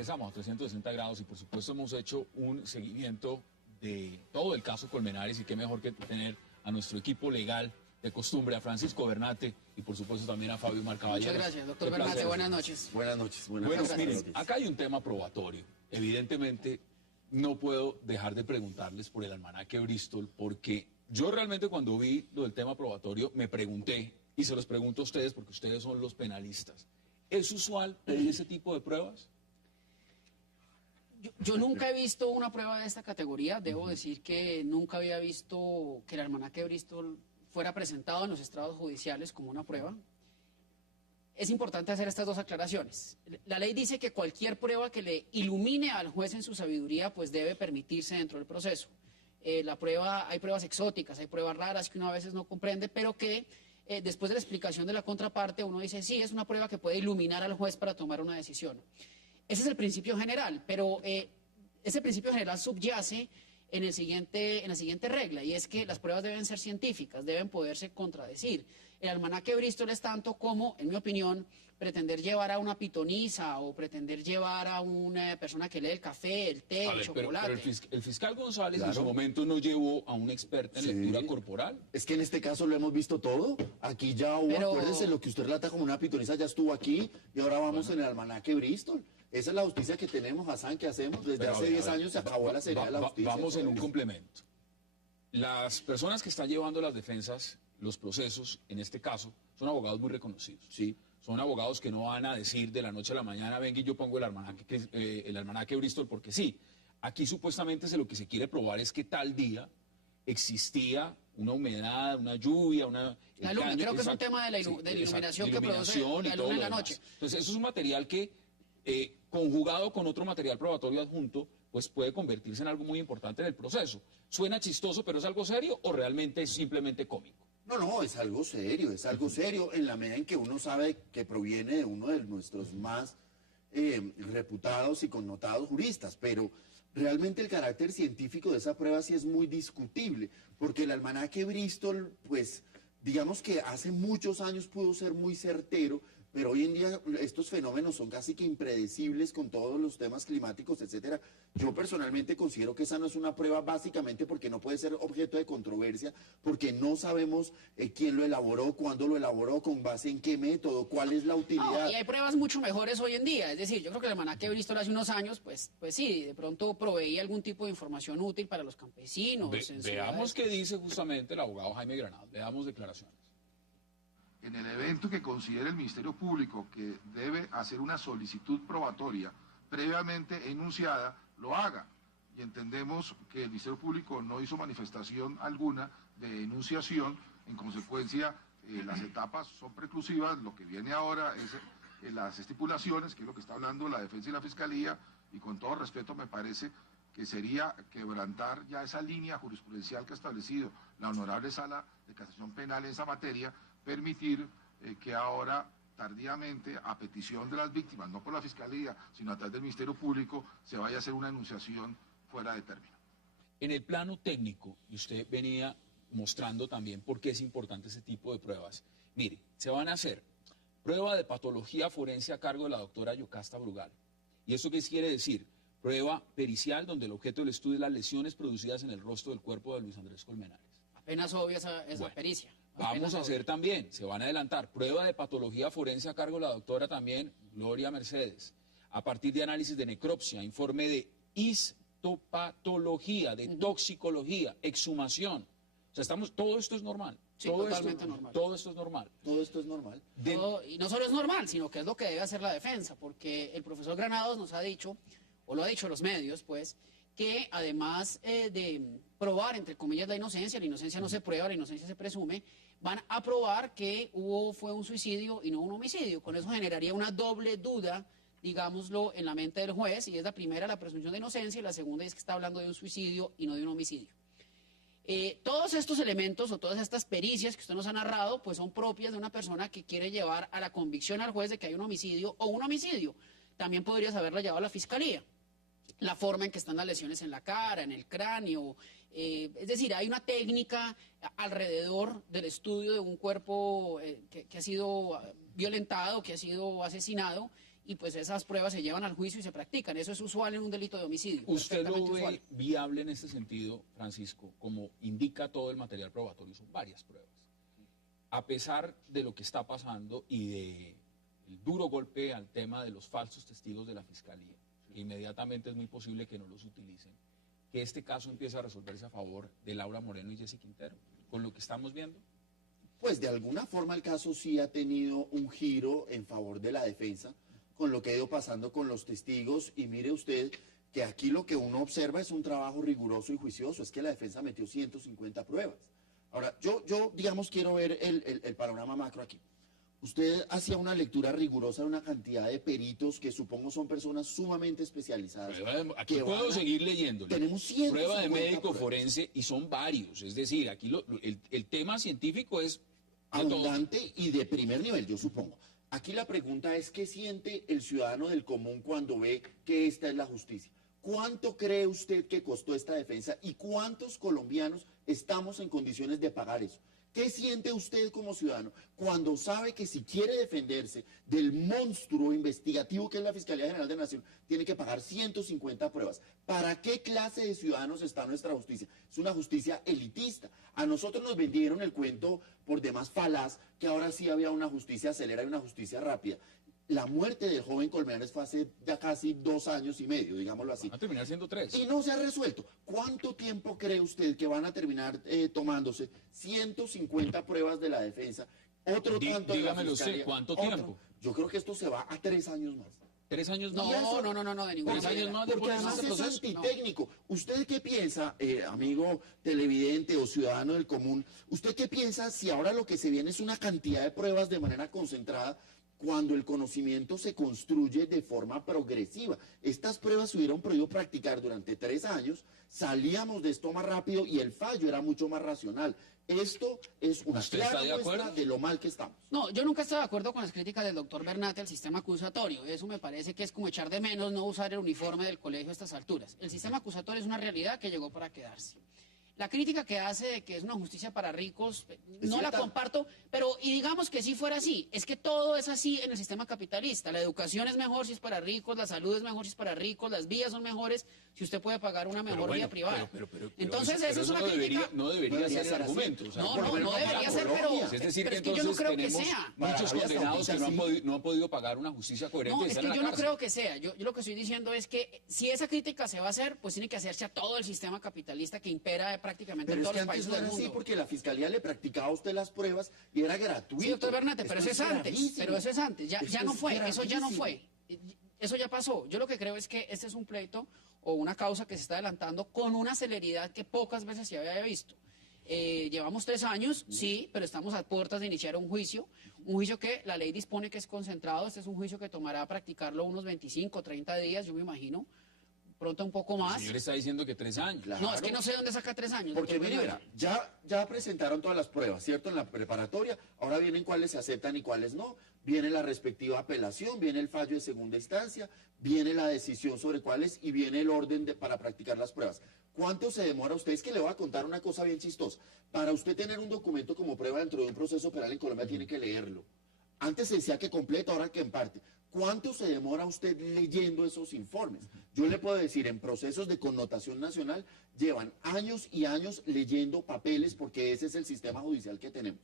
regresamos a 360 grados y por supuesto hemos hecho un seguimiento de todo el caso Colmenares y qué mejor que tener a nuestro equipo legal de costumbre, a Francisco Bernate y por supuesto también a Fabio Marcaballeros. Muchas gracias, doctor Bernate, buenas noches. Buenas noches. Bueno, miren, acá hay un tema probatorio. Evidentemente no puedo dejar de preguntarles por el almanaque Bristol porque yo realmente cuando vi lo del tema probatorio me pregunté, y se los pregunto a ustedes porque ustedes son los penalistas, ¿es usual pedir ese tipo de pruebas? Yo nunca he visto una prueba de esta categoría. Debo decir que nunca había visto que el almanaque Bristol fuera presentado en los estrados judiciales como una prueba. Es importante hacer estas dos aclaraciones. La ley dice que cualquier prueba que le ilumine al juez en su sabiduría pues debe permitirse dentro del proceso. Hay pruebas exóticas, hay pruebas raras que uno a veces no comprende, pero que después de la explicación de la contraparte uno dice sí, es una prueba que puede iluminar al juez para tomar una decisión. Ese es el principio general, pero ese principio general subyace en la siguiente regla, y es que las pruebas deben ser científicas, deben poderse contradecir. El almanaque Bristol es tanto como, en mi opinión, pretender llevar a una pitonisa o pretender llevar a una persona que lee el café, el té, el chocolate. Pero el fiscal González en su momento no llevó a un experta en lectura corporal. Es que en este caso lo hemos visto todo. Aquí ya hubo, acuérdese, lo que usted relata como una pitonisa ya estuvo aquí y ahora vamos en el almanaque Bristol. Esa es la justicia que tenemos, Hassan, que hacemos. Desde hace 10 años se acabó la serie de la justicia. Vamos en un complemento. Las personas que están llevando las defensas, los procesos, en este caso, son abogados muy reconocidos. Sí. Son abogados que no van a decir de la noche a la mañana, venga y yo pongo el almanaque Bristol porque sí. Aquí supuestamente lo que se quiere probar es que tal día existía una humedad, una lluvia, la luna, creo que es un tema de la iluminación que produce la luna en la noche. Entonces, eso es un material que, conjugado con otro material probatorio adjunto, pues puede convertirse en algo muy importante en el proceso. ¿Suena chistoso, pero es algo serio o realmente es simplemente cómico? No, es algo serio en la medida en que uno sabe que proviene de uno de nuestros más reputados y connotados juristas, pero realmente el carácter científico de esa prueba sí es muy discutible, porque el almanaque Bristol, pues, digamos que hace muchos años pudo ser muy certero, pero hoy en día estos fenómenos son casi que impredecibles con todos los temas climáticos, etcétera. Yo personalmente considero que esa no es una prueba básicamente porque no puede ser objeto de controversia, porque no sabemos quién lo elaboró, cuándo lo elaboró, con base en qué método, cuál es la utilidad. No, y hay pruebas mucho mejores hoy en día. Es decir, yo creo que el almanaque Bristol hace unos años, pues sí, de pronto proveía algún tipo de información útil para los campesinos. Veamos qué dice justamente el abogado Jaime Granados. Veamos declaraciones. En el evento que considere el Ministerio Público que debe hacer una solicitud probatoria previamente enunciada, lo haga. Y entendemos que el Ministerio Público no hizo manifestación alguna de enunciación, en consecuencia las etapas son preclusivas, lo que viene ahora es las estipulaciones, que es lo que está hablando la defensa y la fiscalía, y con todo respeto me parece que sería quebrantar ya esa línea jurisprudencial que ha establecido la Honorable Sala de Casación Penal en esa materia, permitir que ahora, tardíamente, a petición de las víctimas, no por la Fiscalía, sino a través del Ministerio Público, se vaya a hacer una enunciación fuera de término. En el plano técnico, y usted venía mostrando también por qué es importante ese tipo de pruebas. Mire, se van a hacer prueba de patología forense a cargo de la doctora Yocasta Brugal. ¿Y eso qué quiere decir? Prueba pericial donde el objeto del estudio es las lesiones producidas en el rostro del cuerpo de Luis Andrés Colmenares. Apenas obvia esa pericia. Vamos a hacer también, se van a adelantar, prueba de patología forense a cargo de la doctora también, Gloria Mercedes, a partir de análisis de necropsia, informe de histopatología, de toxicología, exhumación. O sea, todo esto es normal. Sí, totalmente normal. Todo esto es normal. Todo esto es normal. Y no solo es normal, sino que es lo que debe hacer la defensa, porque el profesor Granados nos ha dicho, o lo ha dicho los medios, pues, que además de probar, entre comillas, la inocencia no se prueba, la inocencia se presume, van a probar que fue un suicidio y no un homicidio. Con eso generaría una doble duda, digámoslo, en la mente del juez, y es la primera, la presunción de inocencia, y la segunda es que está hablando de un suicidio y no de un homicidio. Todos estos elementos o todas estas pericias que usted nos ha narrado, pues son propias de una persona que quiere llevar a la convicción al juez de que hay un homicidio o un homicidio. También podrías haberla llevado a la fiscalía. La forma en que están las lesiones en la cara, en el cráneo, es decir, hay una técnica alrededor del estudio de un cuerpo que ha sido violentado, que ha sido asesinado, y pues esas pruebas se llevan al juicio y se practican. Eso es usual en un delito de homicidio. ¿Usted lo perfectamente ve usual. viable en este sentido, Francisco? Como indica todo el material probatorio, son varias pruebas. A pesar de lo que está pasando y de el duro golpe al tema de los falsos testigos de la Fiscalía, que inmediatamente es muy posible que no los utilicen, que este caso empiece a resolverse a favor de Laura Moreno y Jessy Quintero, con lo que estamos viendo. Pues de alguna forma el caso sí ha tenido un giro en favor de la defensa, con lo que ha ido pasando con los testigos. Y mire usted que aquí lo que uno observa es un trabajo riguroso y juicioso, es que la defensa metió 150 pruebas. Ahora, yo digamos, quiero ver el panorama macro aquí. Usted hacía una lectura rigurosa de una cantidad de peritos que supongo son personas sumamente especializadas. Aquí que puedo van a- seguir leyéndole. Tenemos 150 Prueba de médico pruebas. forense y son varios. Es decir, aquí el tema científico es de todo. Abundante y de primer nivel, yo supongo. Aquí la pregunta es, ¿qué siente el ciudadano del común cuando ve que esta es la justicia? ¿Cuánto cree usted que costó esta defensa y cuántos colombianos estamos en condiciones de pagar eso? ¿Qué siente usted como ciudadano cuando sabe que si quiere defenderse del monstruo investigativo que es la Fiscalía General de la Nación, tiene que pagar 150 pruebas? ¿Para qué clase de ciudadanos está nuestra justicia? Es una justicia elitista. A nosotros nos vendieron el cuento por demás falaz que ahora sí había una justicia acelera y una justicia rápida. La muerte del joven Colmenares fue hace ya casi 2 años y medio, digámoslo así. Van a terminar siendo 3. Y no se ha resuelto. ¿Cuánto tiempo cree usted que van a terminar tomándose 150 pruebas de la defensa? Otro tanto de la Dígamelo usted, Fiscalía, ¿cuánto otro? tiempo? Yo creo que esto se va a 3 años más. 3 años No, más. Y eso- no, de ninguna 3 años manera. más de Porque además este es proceso. antitécnico. ¿Usted qué piensa, amigo televidente o ciudadano del común? ¿Usted qué piensa si ahora lo que se viene es una cantidad de pruebas de manera concentrada cuando el conocimiento se construye de forma progresiva? Estas pruebas se hubieran podido practicar durante 3 años, salíamos de esto más rápido y el fallo era mucho más racional. Esto es una ¿Usted está clara de muestra acuerdo? de lo mal que estamos. No, yo nunca estoy de acuerdo con las críticas del doctor Bernate al sistema acusatorio. Eso me parece que es como echar de menos no usar el uniforme del colegio a estas alturas. El sistema acusatorio es una realidad que llegó para quedarse. La crítica que hace de que es una justicia para ricos, no la cierta. comparto, pero y digamos que si fuera así, es que todo es así en el sistema capitalista. La educación es mejor si es para ricos, la salud es mejor si es para ricos, las vías son mejores si usted puede pagar una mejor Pero vía bueno, privada. pero Entonces, pero eso es una no crítica. no debería Debería ser el ser así. argumento. O sea, No, por lo no, menos no para debería ser, Colombia. pero Es decir, pero que es que yo no entonces creo que tenemos sea. Para muchos Arabia condenados que Saudita no han podido pagar una justicia coherente. No, y es están que en la yo no cárcel. creo que sea. Yo lo que estoy diciendo es que si esa crítica se va a hacer, pues tiene que hacerse a todo el sistema capitalista que impera prácticamente Pero en es todos que los antes países no del era así mundo. porque la Fiscalía le practicaba a usted las pruebas y era gratuito. Sí, doctor Bernate, pero eso Esto es antes. gravísimo. Pero eso es antes. Ya Esto no es fue. Eso ya no gravísimo. fue. Eso ya pasó. Yo lo que creo es que este es un pleito o una causa que se está adelantando con una celeridad que pocas veces se había visto. Llevamos 3 años, sí, pero estamos a puertas de iniciar un juicio que la ley dispone que es concentrado. Este es un juicio que tomará practicarlo unos 25, 30 días, yo me imagino, pronto un poco El más. señor está diciendo que 3 años. Claro. No, es que no sé dónde saca 3 años. Porque doctor mire, Bernate. verá, ya presentaron todas las pruebas, ¿cierto? En la preparatoria, ahora vienen cuáles se aceptan y cuáles no, viene la respectiva apelación, viene el fallo de segunda instancia, viene la decisión sobre cuáles y viene el orden para practicar las pruebas. ¿Cuánto se demora usted? Es que le voy a contar una cosa bien chistosa. Para usted tener un documento como prueba dentro de un proceso penal en Colombia tiene que leerlo. Antes se decía que completo, ahora que en parte. ¿Cuánto se demora usted leyendo esos informes? Yo le puedo decir, en procesos de connotación nacional, llevan años y años leyendo papeles porque ese es el sistema judicial que tenemos.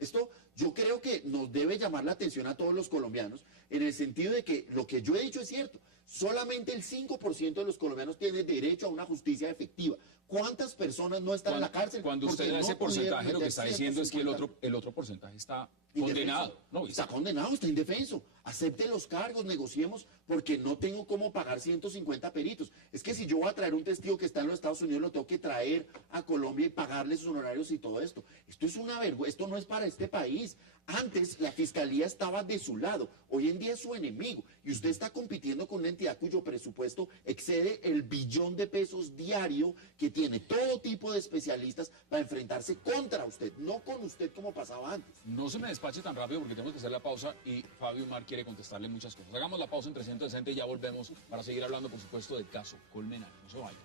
Esto yo creo que nos debe llamar la atención a todos los colombianos en el sentido de que lo que yo he dicho es cierto. Solamente el 5% de los colombianos tienen derecho a una justicia efectiva. ¿Cuántas personas no están en la cárcel? Cuando usted porque da no ese pudieron porcentaje, lo que meter está diciendo es que 150? el otro porcentaje está Indefenso. condenado. No, Está condenado, está indefenso. Acepte los cargos, negociemos, porque no tengo cómo pagar 150 peritos. Es que si yo voy a traer un testigo que está en los Estados Unidos, lo tengo que traer a Colombia y pagarle sus honorarios y todo esto. Esto es una vergüenza, esto no es para este país. Antes la fiscalía estaba de su lado, hoy en día es su enemigo. Y usted está compitiendo con una entidad cuyo presupuesto excede el billón de pesos diario, que tiene todo tipo de especialistas para enfrentarse contra usted, no con usted como pasaba antes. No se me despache tan rápido porque tenemos que hacer la pausa y Fabio Mar quiere contestarle muchas cosas. Hagamos la pausa en 360 y ya volvemos para seguir hablando, por supuesto, del caso Colmenares. No se vayan.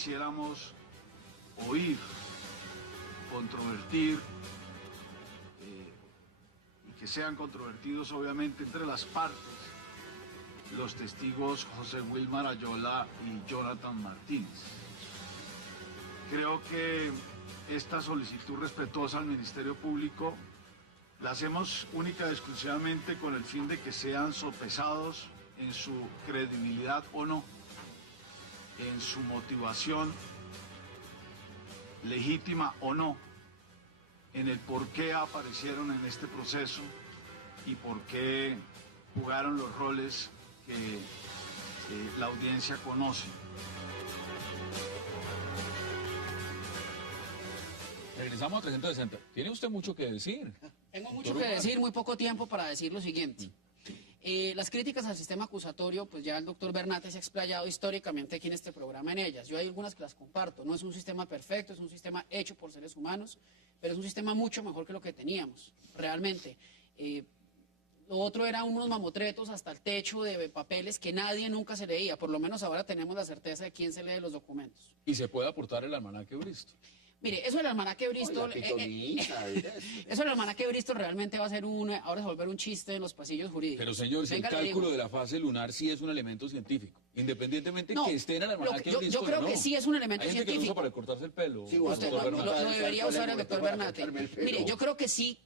quisiéramos oír, controvertir, y que sean controvertidos obviamente entre las partes, los testigos José Wilmar Ayola y Jonathan Martínez. Creo que esta solicitud respetuosa al Ministerio Público la hacemos única y exclusivamente con el fin de que sean sopesados en su credibilidad o no, en su motivación legítima o no, en el por qué aparecieron en este proceso y por qué jugaron los roles que la audiencia conoce. Regresamos a 360. Tiene usted mucho que decir. Tengo mucho que decir, muy poco tiempo para decir lo siguiente. Las críticas al sistema acusatorio, pues ya el doctor Bernate se ha explayado históricamente aquí en este programa en ellas. Yo hay algunas que las comparto. No es un sistema perfecto, es un sistema hecho por seres humanos, pero es un sistema mucho mejor que lo que teníamos, realmente. Lo otro eran unos mamotretos hasta el techo de papeles que nadie nunca se leía. Por lo menos ahora tenemos la certeza de quién se lee los documentos. Y se puede aportar el almanaque Bristol. Mire, eso del almanaque Bristol, eso del almanaque Bristol realmente va a ser ahora se va a volver un chiste en los pasillos jurídicos. Pero señor, si el Venga, le cálculo digo. de la fase lunar sí es un elemento científico, independientemente No, que esté en el almanaque yo Bristol creo o no. que sí es un elemento Hay gente que lo usa científico. para cortarse el pelo. Sí, Usted doctor lo Bernate. debería usar el doctor Bernate. cortarme el pelo. Mire, yo creo que sí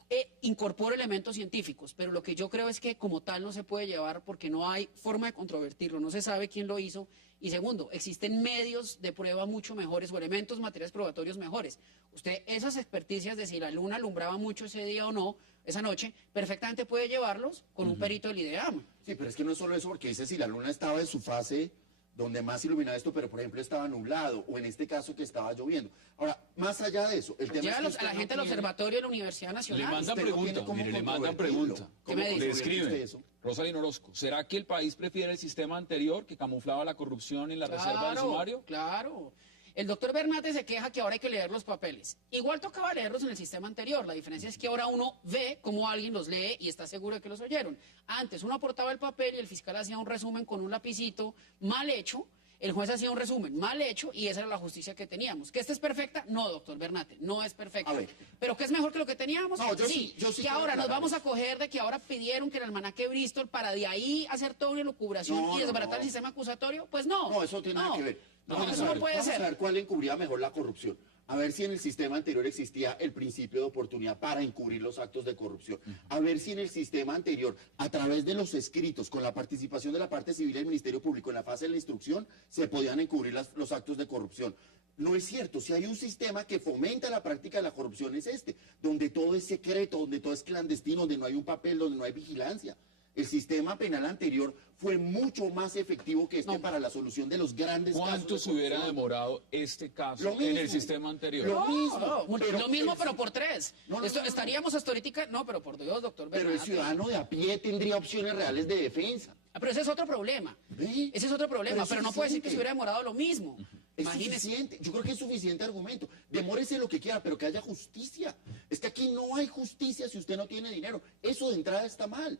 incorpora elementos científicos, pero lo que yo creo es que como tal no se puede llevar porque no hay forma de controvertirlo, no se sabe quién lo hizo. Y segundo, existen medios de prueba mucho mejores o elementos materiales probatorios mejores. Usted esas experticias de si la luna alumbraba mucho ese día o no, esa noche, perfectamente puede llevarlos con un perito del IDEAM. Sí, pero es que no es solo eso, porque dice si la luna estaba en su fase donde más iluminaba esto, pero por ejemplo estaba nublado, o en este caso que estaba lloviendo. Ahora, más allá de eso, el tema es que Lleva a la usted gente no del tiene- observatorio de la Universidad Le Nacional. mandan Usted no pregunta, tiene cómo mire, le mandan controvertirlo. pregunta. ¿Qué me ¿Cómo dice? Le controvertir escriben. usted eso? Rosalín Orozco, ¿será que el país prefiere el sistema anterior que camuflaba la corrupción en la reserva del sumario? Claro. El doctor Bernate se queja que ahora hay que leer los papeles. Igual tocaba leerlos en el sistema anterior. La diferencia es que ahora uno ve cómo alguien los lee y está seguro de que los oyeron. Antes uno aportaba el papel y el fiscal hacía un resumen con un lapicito mal hecho. El juez hacía un resumen mal hecho y esa era la justicia que teníamos. ¿Que esta es perfecta? No, doctor Bernate, no es perfecta. A ver. ¿Pero que es mejor que lo que teníamos? No, yo sí que quiero ahora nos aclarar vamos a eso. coger de que ahora pidieron que el almanaque Bristol para de ahí hacer toda una lucubración No, y desbaratar no. el sistema acusatorio. Pues no. No, eso no tiene nada que ver. No, Vamos eso a no ver, puede vamos ser. a ver cuál encubría mejor la corrupción. A ver si en el sistema anterior existía el principio de oportunidad para encubrir los actos de corrupción. A ver si en el sistema anterior, a través de los escritos, con la participación de la parte civil del Ministerio Público en la fase de la instrucción, se podían encubrir los actos de corrupción. No es cierto. Si hay un sistema que fomenta la práctica de la corrupción es este, donde todo es secreto, donde todo es clandestino, donde no hay un papel, donde no hay vigilancia. El sistema penal anterior fue mucho más efectivo que este para la solución de los grandes casos. ¿Cuánto de se hubiera corrupción. demorado este caso Lo en el mismo. sistema anterior? Lo mismo. Lo mismo, pero por 3. No, no, no, no. Estaríamos hasta ahorita. No, pero por Dios, doctor Pero el Bernate. ciudadano de a pie tendría opciones reales de defensa. Pero ese es otro problema. ¿Ve? Ese es otro problema. es Pero no puede decir que suficiente. se hubiera demorado lo mismo. Es Imagínese. suficiente. Yo creo que es suficiente argumento. Demórese lo que quiera, pero que haya justicia. Es que aquí no hay justicia si usted no tiene dinero. Eso de entrada está mal.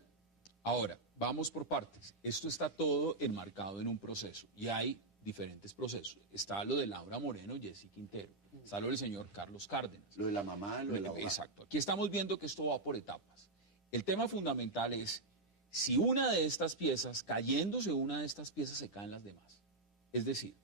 Ahora, vamos por partes. Esto está todo enmarcado en un proceso y hay diferentes procesos. Está lo de Laura Moreno y Jessy Quintero. Está lo del señor Carlos Cárdenas. Lo de la mamá, lo de la abogada. Exacto. Aquí estamos viendo que esto va por etapas. El tema fundamental es si una de estas piezas, cayéndose una de estas piezas, se caen las demás. Es decir,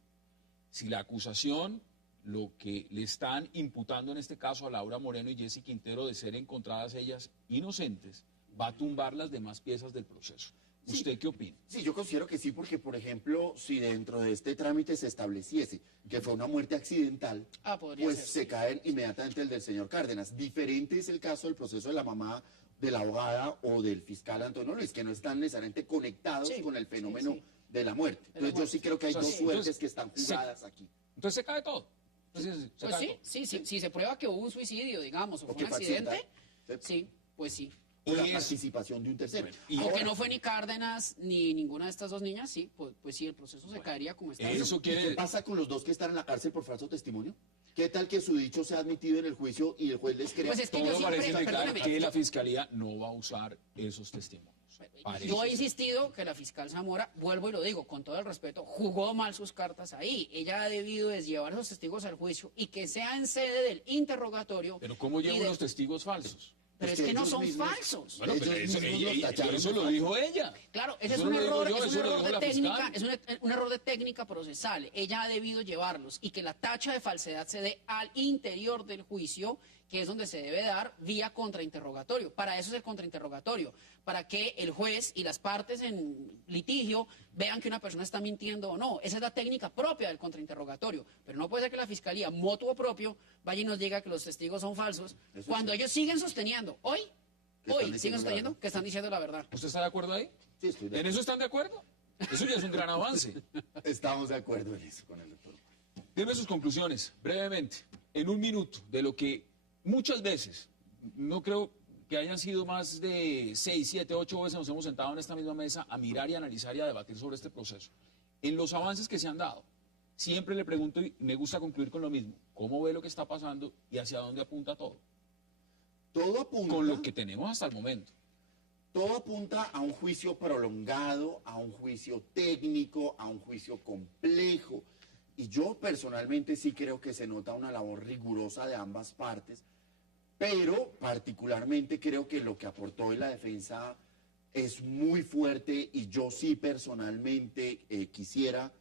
si la acusación, lo que le están imputando en este caso a Laura Moreno y Jessy Quintero de ser encontradas ellas inocentes, va a tumbar las demás piezas del proceso. Sí. ¿Usted qué opina? Sí, yo considero que sí, porque, por ejemplo, si dentro de este trámite se estableciese que fue una muerte accidental, Podría pues ser. se cae inmediatamente el del señor Cárdenas. Diferente es el caso del proceso de la mamá, de la abogada o del fiscal Antonio Luis, que no están necesariamente conectados Sí, con el fenómeno sí. de la muerte. De la Entonces yo sí creo que hay O sea, dos sí. suertes Entonces, que están sí. jugadas aquí. Entonces se cae todo. Entonces, se Pues cae sí, todo. sí, sí. Si se prueba que hubo un suicidio, digamos, o O fue que un fue accidente, accidental. sí, pues sí. con la Y participación de un tercero. Bueno, y Aunque Ahora, no fue ni Cárdenas ni ninguna de estas dos niñas, sí, pues sí, el proceso se caería como está. eso ¿y quiere... qué pasa con los dos que están en la cárcel por falso testimonio? ¿Qué tal que su dicho sea admitido en el juicio y el juez les crea? Pues es que yo Todo siempre, parece indicar perdóneme, que la Fiscalía no va a usar esos testimonios. Parece yo he ser. insistido que la fiscal Zamora, vuelvo y lo digo con todo el respeto, jugó mal sus cartas ahí. Ella ha debido de llevar a esos testigos al juicio y que sea en sede del interrogatorio. Pero ¿cómo y llevo de- los testigos falsos? Pero Es es que que no ellos son mismos- falsos. Bueno, pero Ellos eso, mismos los tacharon eso de lo falsos. dijo ella. Claro, ese es Eso un lo digo error, yo, es un eso lo error dijo de la técnica, fiscal. es un error de técnica procesal. Ella ha debido llevarlos y que la tacha de falsedad se dé al interior del juicio, que es donde se debe dar vía contrainterrogatorio. Para eso es el contrainterrogatorio, para que el juez y las partes en litigio vean que una persona está mintiendo o no. Esa es la técnica propia del contrainterrogatorio. Pero no puede ser que la fiscalía, motuo propio, vaya y nos diga que los testigos son falsos, Eso cuando sí. ellos siguen sosteniendo, Que están siguen diciendo la sosteniendo verdad. que están diciendo la verdad. ¿Usted está de acuerdo ahí? Sí, estoy de ¿En eso están de acuerdo? Eso ya es un gran avance. Estamos de acuerdo en eso con el doctor. Deme sus conclusiones, brevemente, en un minuto, de lo que muchas veces, no creo que hayan sido más de 6, 7, 8 veces nos hemos sentado en esta misma mesa a mirar y analizar y a debatir sobre este proceso. En los avances que se han dado, siempre le pregunto y me gusta concluir con lo mismo, ¿cómo ve lo que está pasando y hacia dónde apunta todo? Todo apunta, Con lo que tenemos hasta el momento. todo apunta a un juicio prolongado, a un juicio técnico, a un juicio complejo. Y yo personalmente sí creo que se nota una labor rigurosa de ambas partes, pero particularmente creo que lo que aportó hoy la defensa es muy fuerte y yo sí personalmente quisiera,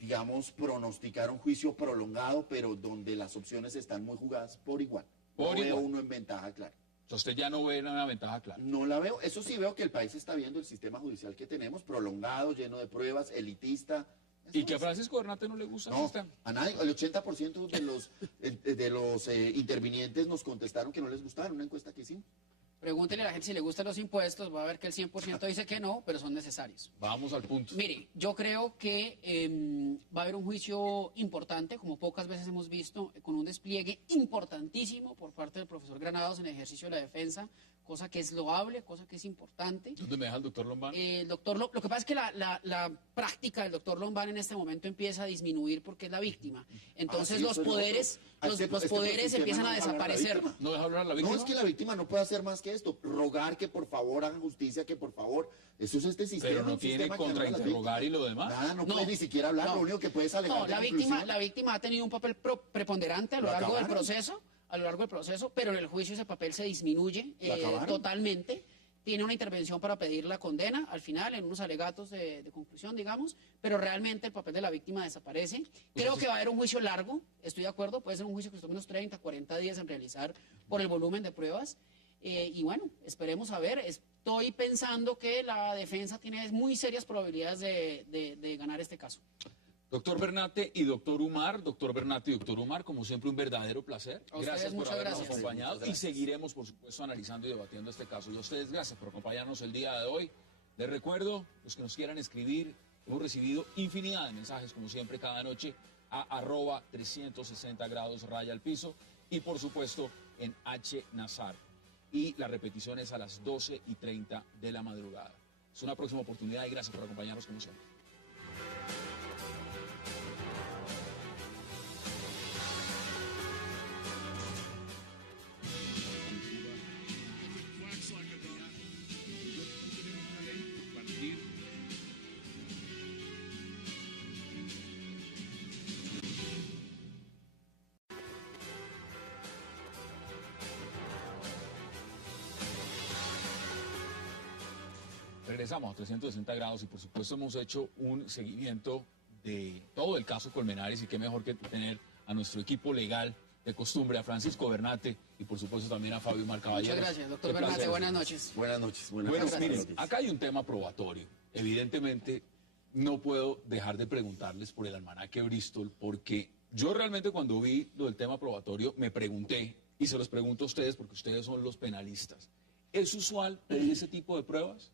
digamos, pronosticar un juicio prolongado, pero donde las opciones están muy jugadas por igual. Por No veo igual. uno en ventaja clara. O sea, usted ya no ve una ventaja clara. No la veo. Eso sí veo que el país está viendo el sistema judicial que tenemos, prolongado, lleno de pruebas, elitista. Eso ¿Y que a es. Francisco Bernate no le gusta el No, sistema? a nadie. El 80% de los intervinientes nos contestaron que no les gustaron, una encuesta que hicimos. Pregúntele a la gente si le gustan los impuestos, va a ver que el 100% dice que no, pero son necesarios. Vamos al punto. Mire, yo creo que va a haber un juicio importante, como pocas veces hemos visto, con un despliegue importantísimo por parte del profesor Granados en el ejercicio de la defensa, cosa que es loable, cosa que es importante. ¿Dónde me deja el doctor Lombán? El doctor lo que pasa es que la práctica del doctor Lombán en este momento empieza a disminuir porque es la víctima. Entonces sí, los eso es lo poderes, otro. los, Este los poderes sistema empiezan no a deja hablar a la desaparecer. víctima. ¿No deja hablar a la víctima? No, es que la víctima no puede hacer más que esto, rogar que por favor hagan justicia, que por favor, eso es este sistema. Pero no un tiene sistema que anula a las contrainterrogar y lo demás. víctimas. Nada, no No, puede ni siquiera hablar, no. lo único que puede es alegar No, de la conclusión. víctima ha tenido un papel preponderante a lo Lo largo del acabaron. proceso, pero en el juicio ese papel se disminuye Lo acabaron. totalmente. Tiene una intervención para pedir la condena al final, en unos alegatos de conclusión, digamos, pero realmente el papel de la víctima desaparece. Creo que va a haber un juicio largo, estoy de acuerdo, puede ser un juicio que tome unos 30, 40 días en realizar por el volumen de pruebas. Y bueno, esperemos a ver. Estoy pensando que la defensa tiene muy serias probabilidades de ganar este caso. Doctor Bernate y doctor Umar, doctor Bernate y doctor Umar, como siempre un verdadero placer. A ustedes, Gracias por muchas habernos gracias. acompañado Muchas y gracias. seguiremos, por supuesto, analizando y debatiendo este caso. Y a ustedes, gracias por acompañarnos el día de hoy. Les recuerdo, los que nos quieran escribir, hemos recibido infinidad de mensajes, como siempre, cada noche, a @360 grados raya al piso y, por supuesto, en H Nazar. Y la repetición es a las 12:30 de la madrugada. Es una próxima oportunidad y gracias por acompañarnos como siempre. Regresamos a 360 grados y por supuesto hemos hecho un seguimiento de todo el caso Colmenares y qué mejor que tener a nuestro equipo legal de costumbre, a Francisco Bernate y por supuesto también a Fabio Mar Caballeros. Muchas gracias, doctor Qué Bernate. placer. Buenas noches. Buenas noches. Buenas Bueno, noches. miren, acá hay un tema probatorio. Evidentemente no puedo dejar de preguntarles por el almanaque Bristol porque yo realmente cuando vi lo del tema probatorio me pregunté, y se los pregunto a ustedes porque ustedes son los penalistas, ¿es usual pedir ese tipo de pruebas?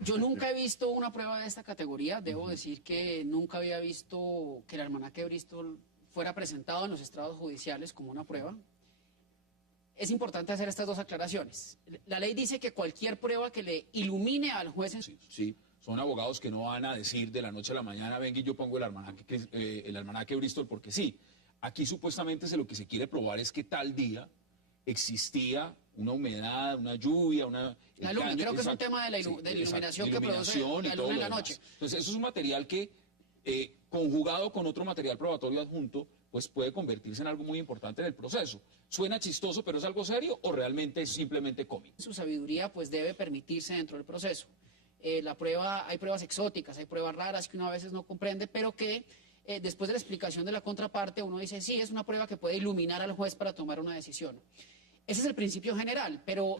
Yo nunca he visto una prueba de esta categoría. Debo decir que nunca había visto que el almanaque Bristol fuera presentado en los estrados judiciales como una prueba. es importante hacer estas dos aclaraciones. La ley dice que cualquier prueba que le ilumine al juez en Sí. Sí. Son abogados que no van a decir de la noche a la mañana, venga y yo pongo el almanaque Bristol porque sí. Aquí supuestamente lo que se quiere probar es que tal día existía una humedad, una lluvia, La luz, creo que es un tema de la iluminación que produce la luz en la noche. Entonces, eso es un material que, conjugado con otro material probatorio adjunto, pues puede convertirse en algo muy importante en el proceso. Suena chistoso, pero ¿es algo serio o realmente es simplemente cómico? Su sabiduría pues debe permitirse dentro del proceso. Hay pruebas exóticas, hay pruebas raras que uno a veces no comprende, pero que después de la explicación de la contraparte uno dice, sí, es una prueba que puede iluminar al juez para tomar una decisión. Ese es el principio general, pero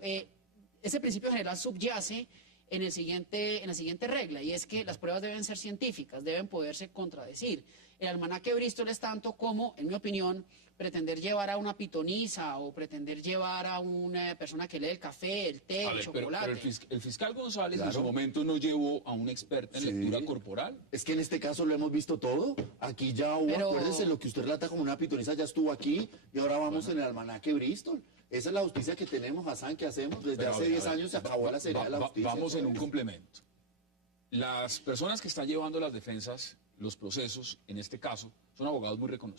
ese principio general subyace en la siguiente regla, y es que las pruebas deben ser científicas, deben poderse contradecir. El almanaque Bristol es tanto como, en mi opinión, pretender llevar a una pitonisa o pretender llevar a una persona que lee el café, el té, el chocolate. Pero el fiscal González en Claro. su momento no llevó a un experto en Sí. lectura corporal. Es que en este caso lo hemos visto todo. Aquí ya hubo, Pero- acuérdense, lo que usted relata como una pitoniza ya estuvo aquí y ahora vamos en el almanaque Bristol. Esa es la justicia que tenemos, Hassan, que hacemos. Desde Pero, a hace ver, 10 a ver, años se acabó la seriedad de la justicia. Vamos en un complemento. Las personas que están llevando las defensas, los procesos, en este caso, son abogados muy reconocidos.